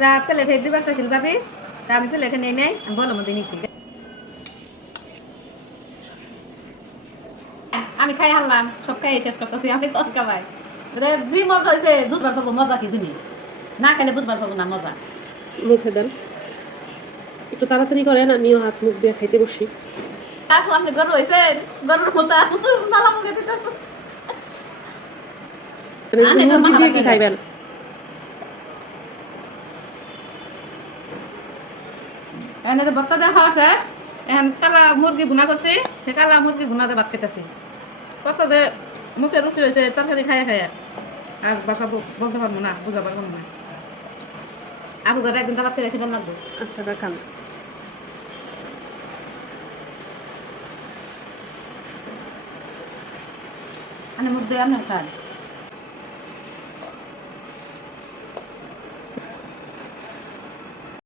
তা প্লেটে দিবার চাইছিল ভাবি, তা আমি প্লেটে নেই নাই, আমি বলার মধ্যে নিছি। আমি খাই হারলাম, সব খাই শেষ করতেছি আমি কম খাবাই। জি মজা হয়েছে, বুঝবার পাবো মজা কি জিনিস, না খেলে বুঝবার পাবো না মজা। মুখে দেন, একটু তাড়াতাড়ি করেন, আমিও হাত মুখ দিয়ে খাইতে বসি। কাকু আপনি গরু হয়েছেন, গরুর মতো মালা মুখে দিতেছেন। মুরগি দিয়ে কি খাইবেন? এনে তো ভর্তা দেওয়া খাওয়া শেষ, এখন কালা মুরগি ভুনা করছি, সে কালা মুরগি ভুনাতে ভাত খেতেছি। কত যে মুখে রুচি হয়েছে তরকারি খাইয়ে খাইয়ে, আর বাসা বলতে পারবো না, বুঝা পারবো না। আবু ঘরে একদিন ভাত করে খেতে লাগবো। আচ্ছা খান। মানে মুখ দিয়ে আমি খান।